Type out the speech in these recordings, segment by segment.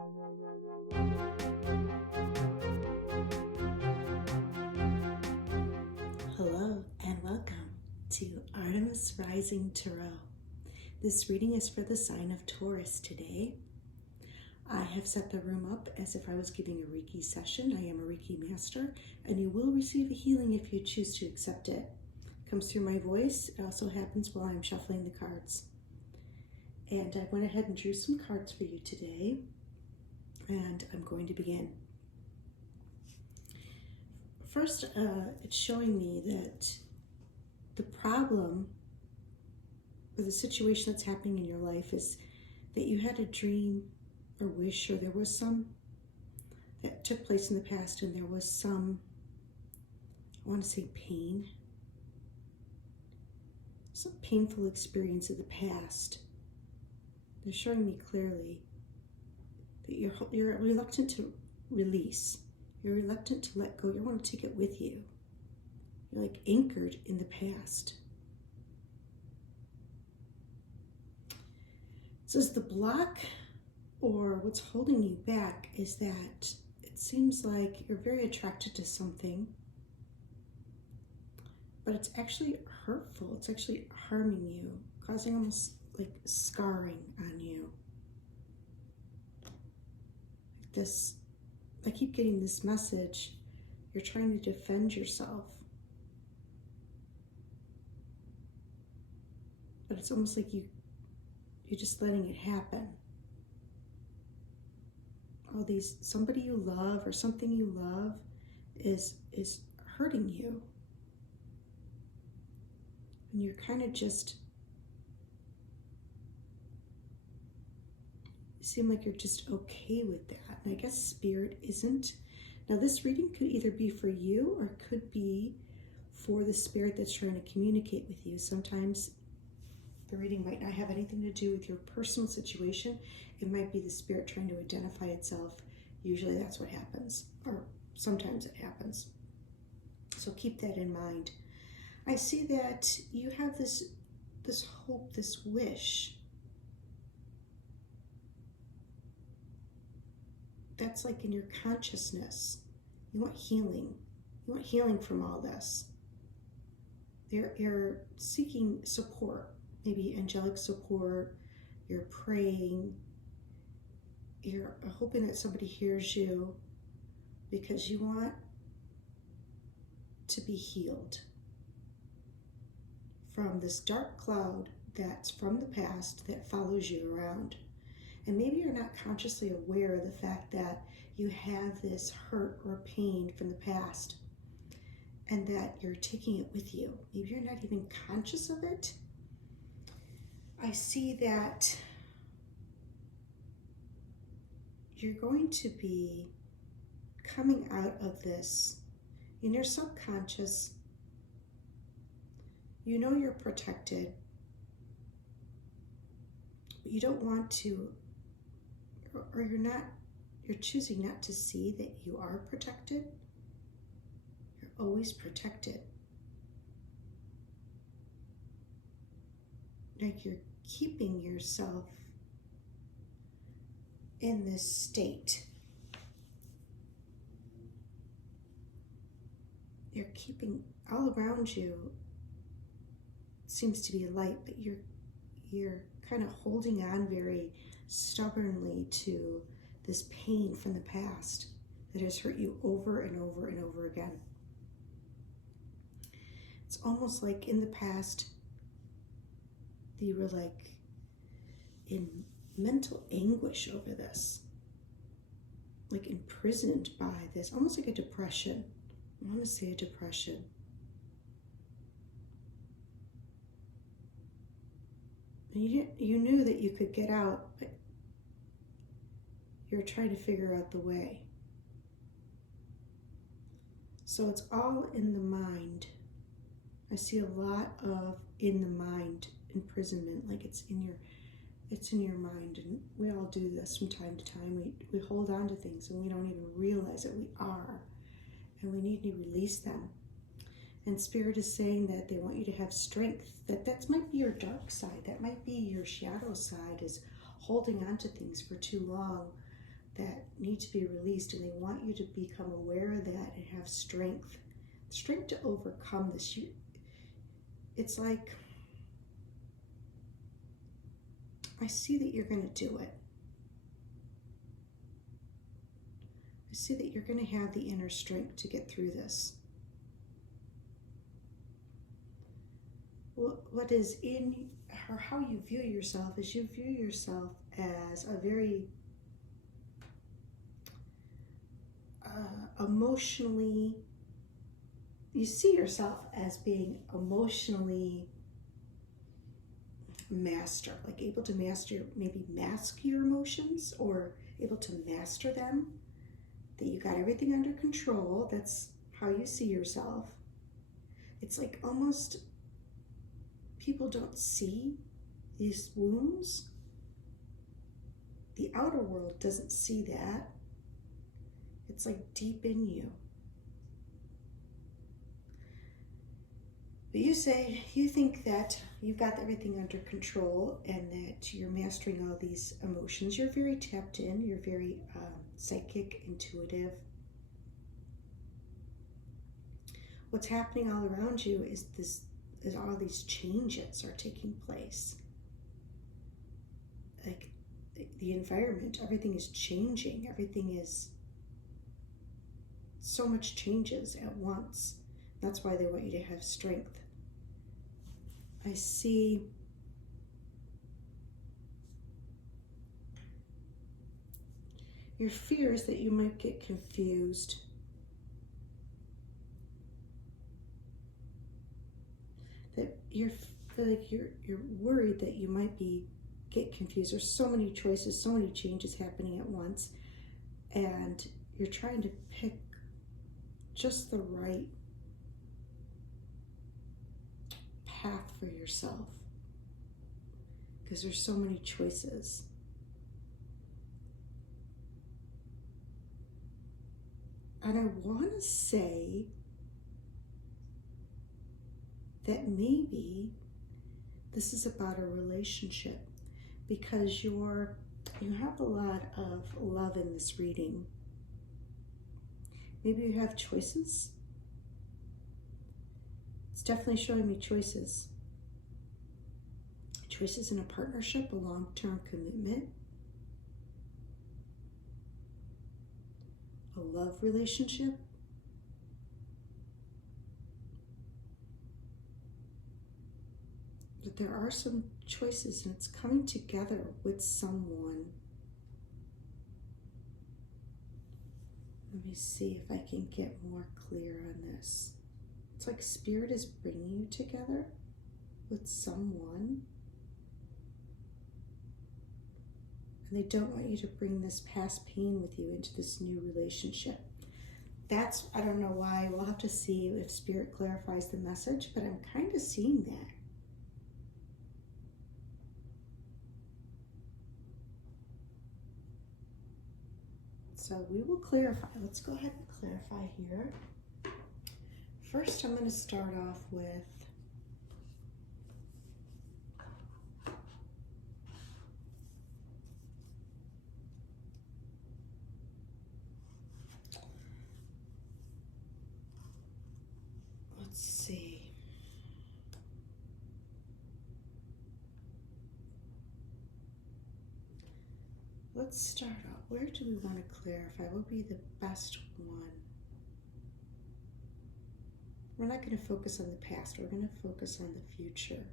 Hello and welcome to Artemis Rising Tarot. This reading is for the sign of Taurus today. I have set the room up as if I was giving a Reiki session. I am a Reiki master, and you will receive a healing if you choose to accept it. It comes through my voice. It also happens while I'm shuffling the cards. And I went ahead and drew some cards for you today, and I'm going to begin. First, it's showing me that the problem or the situation that's happening in your life is that you had a dream or wish, or there was some that took place in the past, and there was some, I want to say pain, some painful experience of the past. They're showing me clearly that you're reluctant to release. You're reluctant to let go. You want to take it with you. You're like anchored in the past. It says the block, or what's holding you back, is that it seems like you're very attracted to something, but it's actually hurtful. It's actually harming you, causing almost like scarring on you. Like this. I keep getting this message. You're trying to defend yourself. But it's almost like you're just letting it happen. All these, somebody you love or something you love is hurting you. And you're kind of just, you seem like you're just okay with that. And I guess Spirit isn't. Now this reading could either be for you or it could be for the Spirit that's trying to communicate with you. Sometimes the reading might not have anything to do with your personal situation. It might be the Spirit trying to identify itself. Usually that's what happens, or sometimes it happens. So keep that in mind. I see that you have this hope, this wish. That's like in your consciousness. You want healing. You want healing from all this. You're seeking support, maybe angelic support. You're praying. You're hoping that somebody hears you because you want to be healed from this dark cloud that's from the past that follows you around. And maybe you're not consciously aware of the fact that you have this hurt or pain from the past and that you're taking it with you. Maybe you're not even conscious of it. I see that you're going to be coming out of this in your subconscious. You know you're protected, but you don't want to, or you're choosing not to see that you are protected. You're always protected. Like you're keeping yourself in this state. You're keeping all around you. It seems to be a light, but you're kind of holding on very stubbornly to this pain from the past that has hurt you over and over and over again. It's almost like in the past you were like in mental anguish over this, like imprisoned by this, almost like a depression. I want to say a depression. And you knew that you could get out, but you're trying to figure out the way. So it's all in the mind. I see a lot of in the mind imprisonment, like it's in your mind, and we all do this from time to time. We hold on to things and we don't even realize that we are, and we need to release them. And Spirit is saying that they want you to have strength, that might be your dark side, that might be your shadow side, is holding on to things for too long, that need to be released, and they want you to become aware of that and have strength to overcome this. It's like, I see that you're going to do it. I see that you're going to have the inner strength to get through this. What is in, or how you view yourself, is you view yourself as a very emotionally, you see yourself as being emotionally master, like able to master, maybe mask your emotions, or able to master them, that you got everything under control. That's how you see yourself. It's like almost people don't see these wounds. The outer world doesn't see that. It's like deep in you. But you think that you've got everything under control and that you're mastering all these emotions. You're very tapped in. You're very psychic, intuitive. What's happening all around you is all these changes are taking place. Like the environment, everything is changing. Everything is, so much changes at once. That's why they want you to have strength. I see your fear is that you might get confused. That you're worried that you might get confused. There's so many choices, so many changes happening at once, and you're trying to pick just the right path for yourself because there's so many choices. And I want to say that maybe this is about a relationship, because you have a lot of love in this reading. Maybe you have choices. It's definitely showing me choices. Choices in a partnership, a long-term commitment, a love relationship. But there are some choices, and it's coming together with someone. Let me see if I can get more clear on this. It's like Spirit is bringing you together with someone. And they don't want you to bring this past pain with you into this new relationship. I don't know why. We'll have to see if Spirit clarifies the message, but I'm kind of seeing that. So we will clarify. Let's go ahead and clarify here. First, I'm going to start off with let's see. Let's start off. Where do we want to clarify? What would be the best one? We're not going to focus on the past. We're going to focus on the future.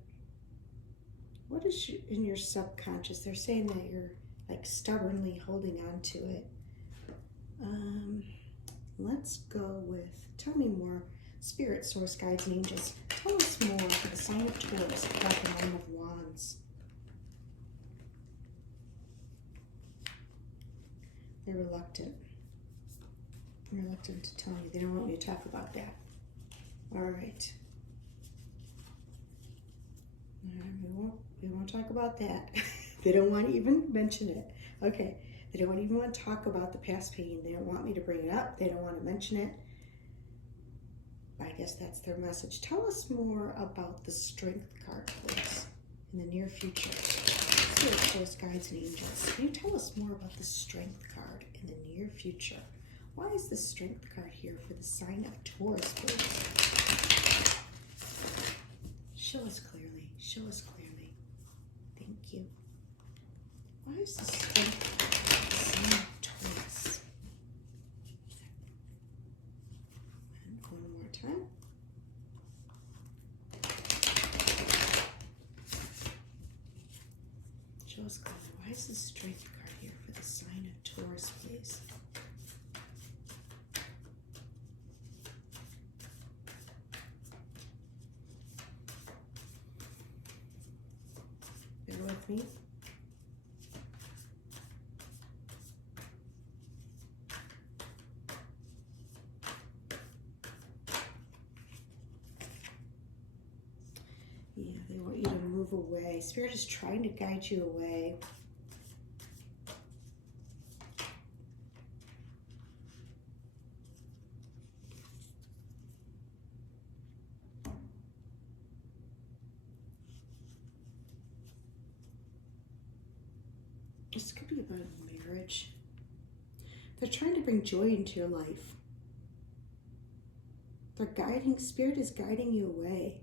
What is in your subconscious? They're saying that you're like stubbornly holding on to it. Let's go with, tell me more. Spirit, source, guides, and angels. Tell us more for the sign of Taurus, about the Nine of Wands. They're reluctant. Reluctant to tell you. They don't want me to talk about that. All right. We won't talk about that. They don't want to even mention it. Okay. They don't even want to talk about the past pain. They don't want me to bring it up. They don't want to mention it. I guess that's their message. Tell us more about the Strength card, please, in the near future. Spirit, Taurus, guides, and angels, can you tell us more about the Strength card in the near future? Why is the Strength card here for the sign of Taurus, please? Show us clearly. Show us clearly. Thank you. Why is the Strength sign of Taurus? And one more time. Show us clearly. Why is the Strength card here for the sign of Taurus, please? Bear with me. Yeah, they want you to move away. Spirit is trying to guide you away. This could be about a marriage. They're trying to bring joy into your life. They're guiding, Spirit is guiding you away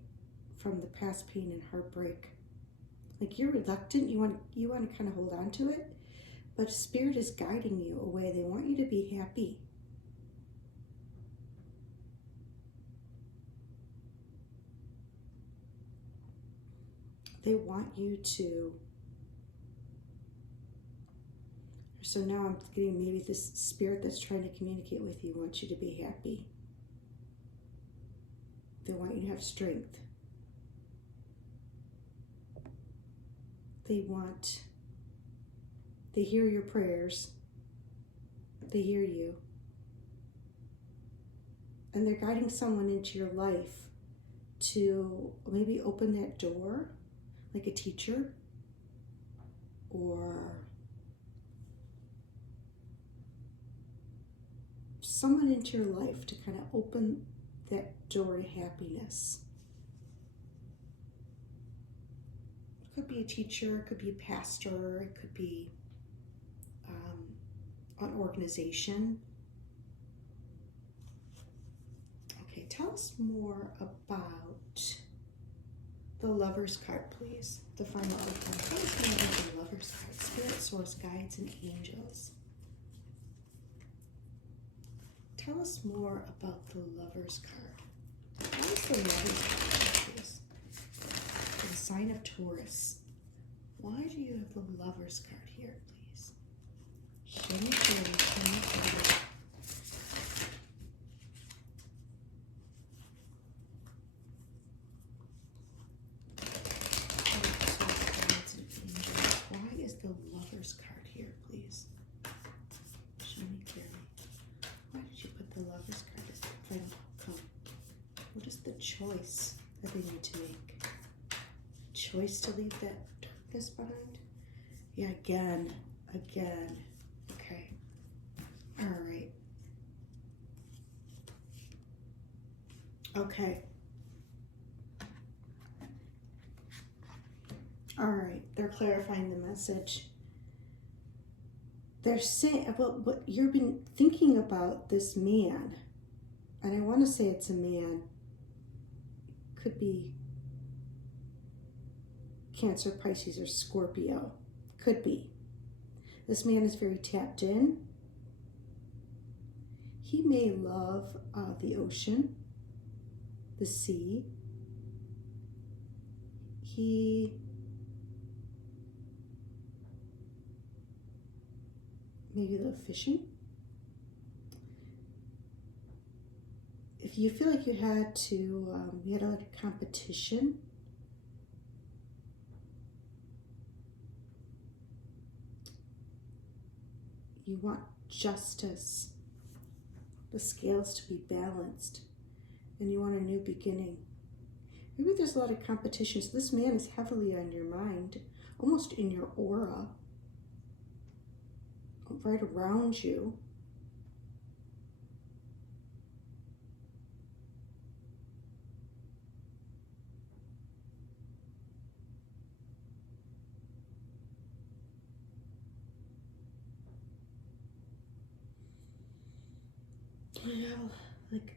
from the past pain and heartbreak. Like you're reluctant, you want to kind of hold on to it, but Spirit is guiding you away. They want you to be happy. They want you to. So now I'm getting maybe this Spirit that's trying to communicate with you wants you to be happy. They want you to have strength. They hear your prayers. They hear you. And they're guiding someone into your life to maybe open that door, like a teacher, or someone into your life to kind of open that door to happiness. It could be a teacher, it could be a pastor, it could be an organization. Okay, tell us more about the Lover's card, please. The final outcome. Tell us more about the Lover's card. Spirit, source, guides, and angels. Tell us more about the Lover's card. What is the Lover's card, please? For the sign of Taurus. Why do you have the Lover's card here, please? Show me clearly, show me clearly. Why is the Lover's card here, please? Show me clearly. Why did you put the Lover's card as the final outcome? What is the choice that they need to make? Choice to leave that darkness behind? Yeah, again. Okay. All right. Okay. All right. They're clarifying the message. They're saying about what you've been thinking about this man, and I want to say it's a man. Could be Cancer, Pisces, or Scorpio. Could be. This man is very tapped in. He may love the ocean, the sea. He maybe love fishing. If you feel like you had a lot of competition, you want justice, the scales to be balanced, and you want a new beginning. Maybe there's a lot of competition, so this man is heavily on your mind, almost in your aura, right around you. I have like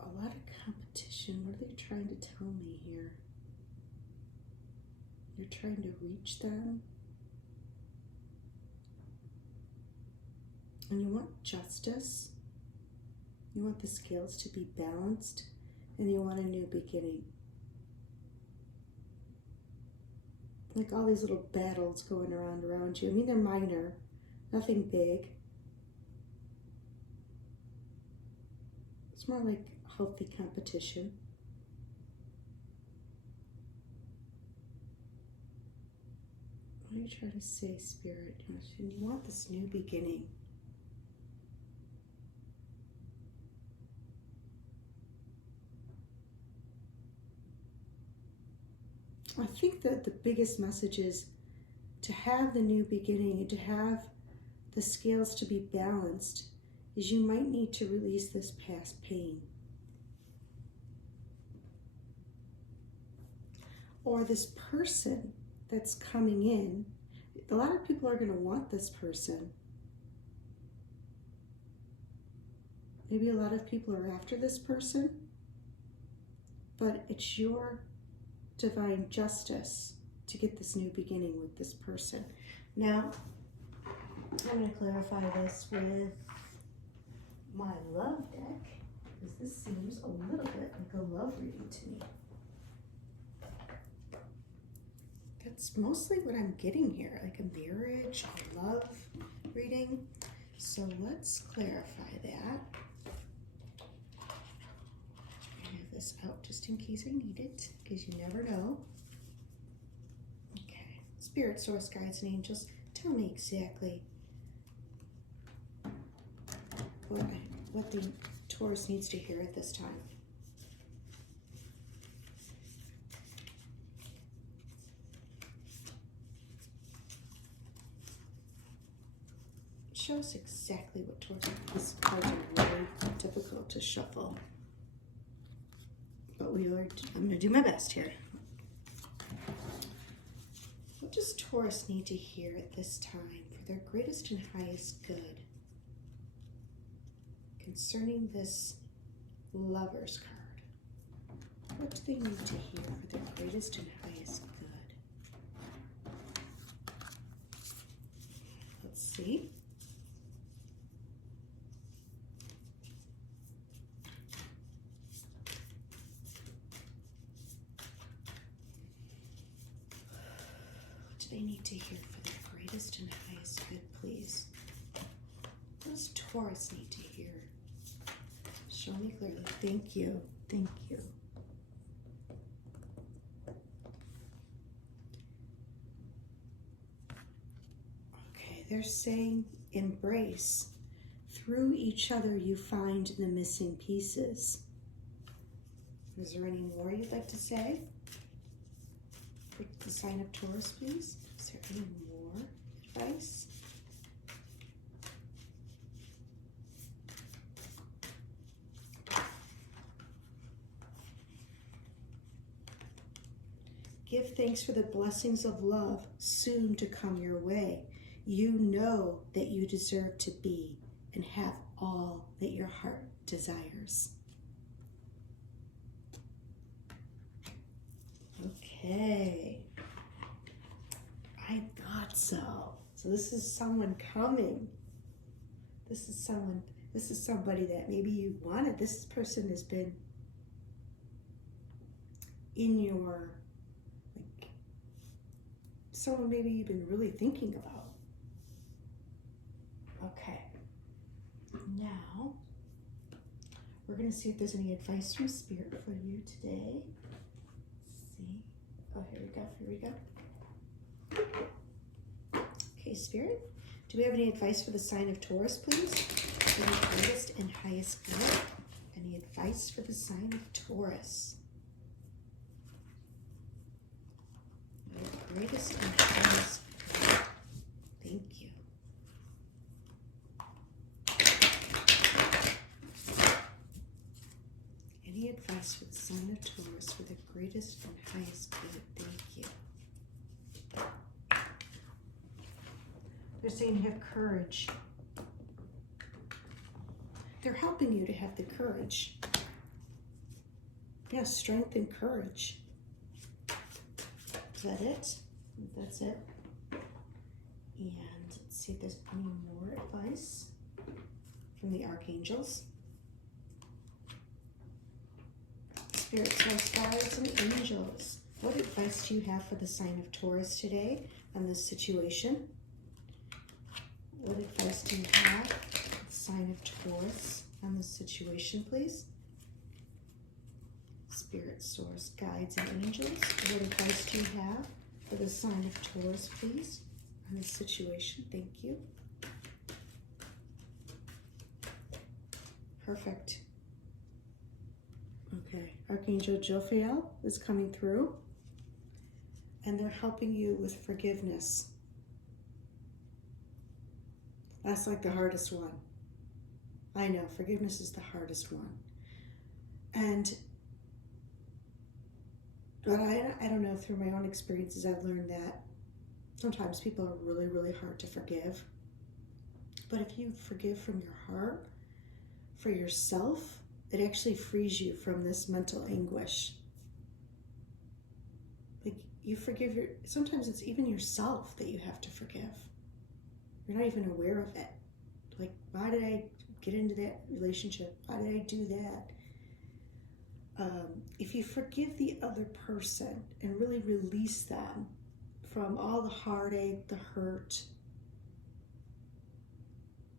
a lot of competition. What are they trying to tell me here? You're trying to reach them. And you want justice. You want the scales to be balanced. And you want a new beginning. Like all these little battles going around you. I mean, they're minor. Nothing big. It's more like healthy competition. What are you trying to say, Spirit? You want this new beginning. I think that the biggest message is to have the new beginning and to have the scales to be balanced is you might need to release this past pain. Or this person that's coming in, a lot of people are going to want this person. Maybe a lot of people are after this person, but it's your divine justice to get this new beginning with this person. Now, I'm going to clarify this with my love deck, because this seems a little bit like a love reading to me. That's mostly what I'm getting here, like a marriage, a love reading. So let's clarify that. I have this out just in case I need it, because you never know. Okay, Spirit, Source, Guides, and Angels, tell me exactly what the Taurus needs to hear at this time. Show us exactly what Taurus. These cards are really difficult to shuffle, but I'm going to do my best here. What does Taurus need to hear at this time for their greatest and highest good concerning this Lover's card? What do they need to hear for their greatest and highest good? Let's see. They need to hear for their greatest and highest good, please. What does Taurus need to hear? Show me clearly. Thank you. Thank you. Okay, they're saying embrace. Through each other you find the missing pieces. Is there any more you'd like to say? For the sign of Taurus, please. Is there any more advice? Give thanks for the blessings of love soon to come your way. You know that you deserve to be and have all that your heart desires. Okay. I thought so. So this is someone coming. This is somebody that maybe you wanted. This person has been in your, like, someone maybe you've been really thinking about. Okay. Now, we're going to see if there's any advice from Spirit for you today. Let's see. Oh, here we go. Okay, Spirit, do we have any advice for the sign of Taurus, please? For the greatest and highest good. Any advice for the sign of Taurus? The greatest and highest good. Thank you. Any advice for the sign of Taurus for the greatest and highest good? Thank you. They're saying have courage. they're helping you to have the courage. Yeah, strength and courage. Is that it? That's it. And let's see if there's any more advice from the archangels. Spirit, source, guides, and angels. What advice do you have for the sign of Taurus today on this situation? What advice do you have for the sign of Taurus on this situation, please? Spirit, source, guides, and angels. What advice do you have for the sign of Taurus, please, on this situation? Thank you. Perfect. Okay, Archangel Jophiel is coming through, and they're helping you with forgiveness. That's like the hardest one. I know, forgiveness is the hardest one. But I don't know, through my own experiences, I've learned that sometimes people are really, really hard to forgive. But if you forgive from your heart, for yourself, it actually frees you from this mental anguish. Like, you forgive sometimes it's even yourself that you have to forgive. You're not even aware of it. Like, why did I get into that relationship? Why did I do that? If you forgive the other person and really release them from all the heartache, the hurt,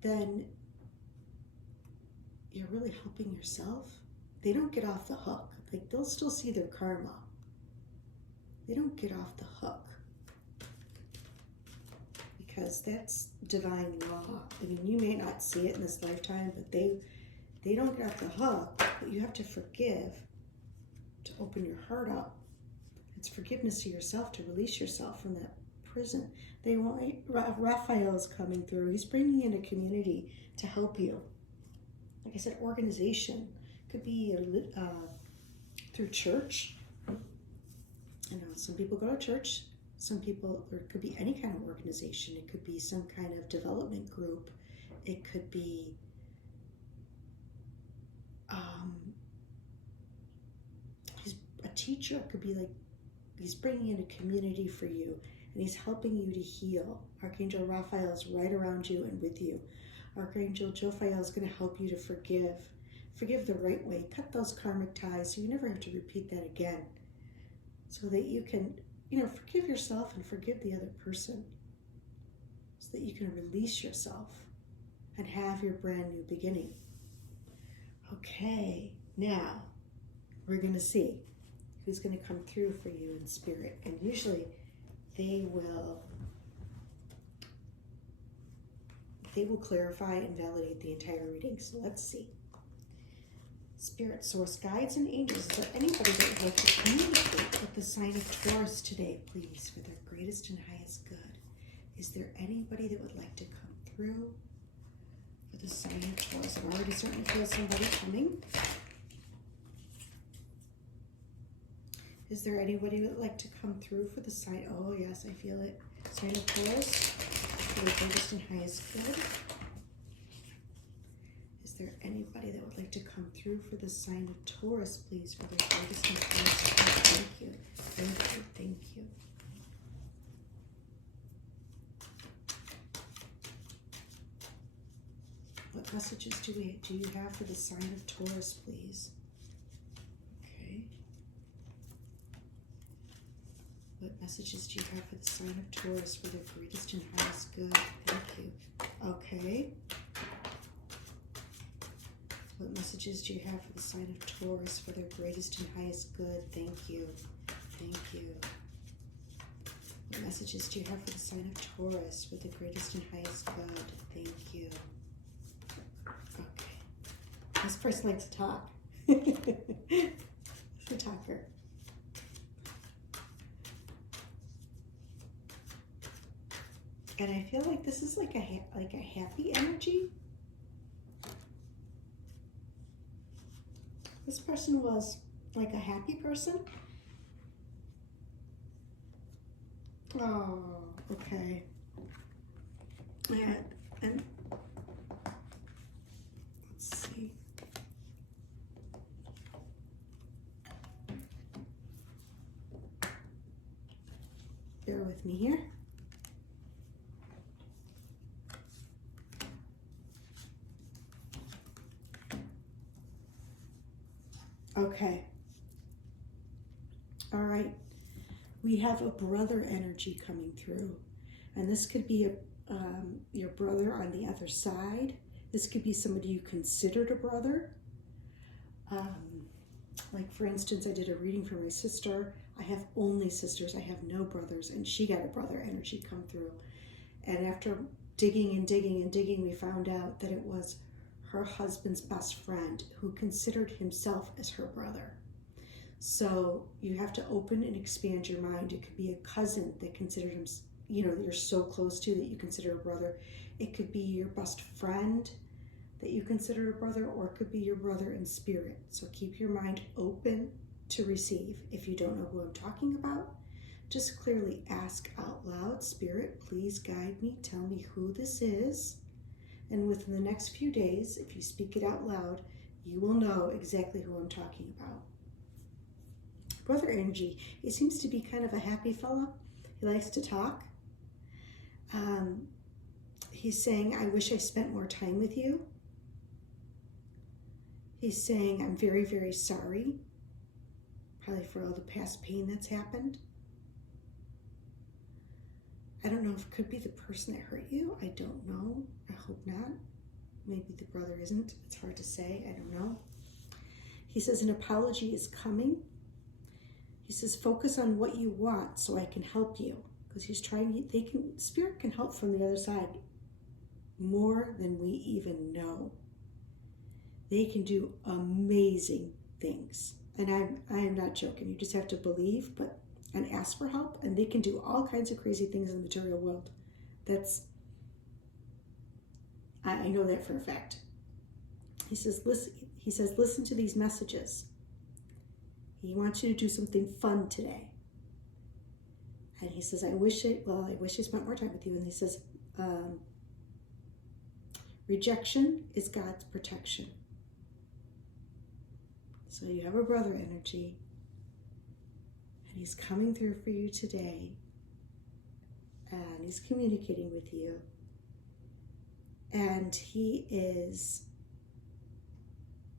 then you're really helping yourself. They don't get off the hook. Like, they'll still see their karma. They don't get off the hook, because that's divine law. I mean, you may not see it in this lifetime, but they don't get off the hook. But you have to forgive to open your heart up. It's forgiveness to yourself, to release yourself from that prison. Raphael's coming through. He's bringing in a community to help you. Like I said, organization. Could be through church. I know some people go to church. Some people, or it could be any kind of organization. It could be some kind of development group. It could be he's a teacher. It could be like he's bringing in a community for you, and he's helping you to heal. Archangel Raphael is right around you and with you. Archangel Jophiel is going to help you to forgive the right way. Cut those karmic ties so you never have to repeat that again, so that you can, forgive yourself and forgive the other person, so that you can release yourself and have your brand new beginning. Okay, now we're going to see who's going to come through for you in spirit. And usually they will clarify and validate the entire reading. So let's see. Spirit, source, guides, and angels. Is there anybody that would like to communicate with the sign of Taurus today, please, for their greatest and highest good? Is there anybody that would like to come through for the sign of Taurus? I'm already starting to feel somebody coming. Is there anybody that would like to come through for the sign? Oh, yes, I feel it. Sign of Taurus, for the greatest and highest good. Is there anybody that would like to come through for the sign of Taurus, please, for their greatest and highest good? Thank you. Thank you. Thank you. What messages do you have for the sign of Taurus, please? Okay. What messages do you have for the sign of Taurus for their greatest and highest good? Thank you. Okay. What messages do you have for the sign of Taurus for their greatest and highest good? Thank you. Thank you. What messages do you have for the sign of Taurus for the greatest and highest good? Thank you. Okay. This person likes to talk. It's a talker. And I feel like this is like a happy energy. This person was like a happy person. Oh, okay. And let's see. with me here. Okay. All right. We have a brother energy coming through. And this could be your brother on the other side. This could be somebody you considered a brother. Like, for instance, I did a reading for my sister. I have only sisters. I have no brothers. And she got a brother energy come through. And after digging and digging and digging, we found out that it was her husband's best friend who considered himself as her brother. So you have to open and expand your mind. It could be a cousin that considered him, that you're so close to that you consider a brother. It could be your best friend that you consider a brother, or it could be your brother in spirit. So keep your mind open to receive. If you don't know who I'm talking about, just clearly ask out loud, Spirit, please guide me, tell me who this is. And within the next few days, if you speak it out loud, you will know exactly who I'm talking about. Brother energy, he seems to be kind of a happy fellow. He likes to talk. He's saying, I wish I spent more time with you. He's saying, I'm very, very sorry, probably for all the past pain that's happened. I don't know if it could be the person that hurt you. I don't know. I hope not. Maybe the brother isn't. It's hard to say. I don't know. He says an apology is coming. He says, focus on what you want so I can help you. Because he's trying, Spirit can help from the other side more than we even know. They can do amazing things. And I am not joking. You just have to believe and ask for help. And they can do all kinds of crazy things in the material world. I know that for a fact. He says, listen to these messages. He wants you to do something fun today. And he says, I wish I spent more time with you. And he says, rejection is God's protection. So you have a brother energy, and he's coming through for you today, and he's communicating with you, and he is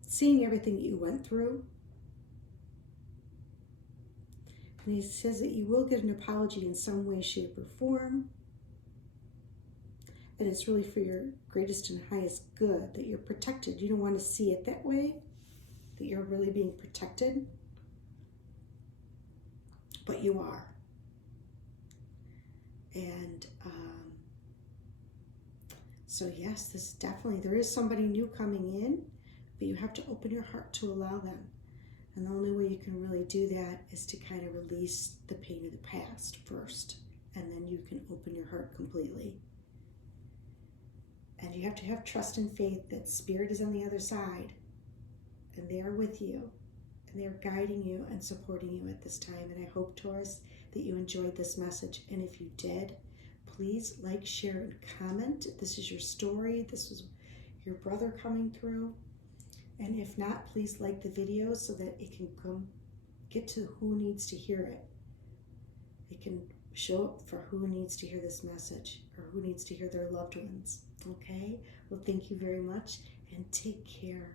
seeing everything that you went through. And he says that you will get an apology in some way, shape, or form. And it's really for your greatest and highest good, that you're protected. You don't want to see it that way, that you're really being protected. But you are. And so yes, there is somebody new coming in, but you have to open your heart to allow them. And the only way you can really do that is to kind of release the pain of the past first, and then you can open your heart completely. And you have to have trust and faith that Spirit is on the other side, and they are with you, and they are guiding you and supporting you at this time. And I hope, Taurus, that you enjoyed this message. And if you did, please like, share, and comment. This is your story. This was your brother coming through. And if not, please like the video so that it can get to who needs to hear it. It can show up for who needs to hear this message, or who needs to hear their loved ones. Okay? Well, thank you very much, and take care.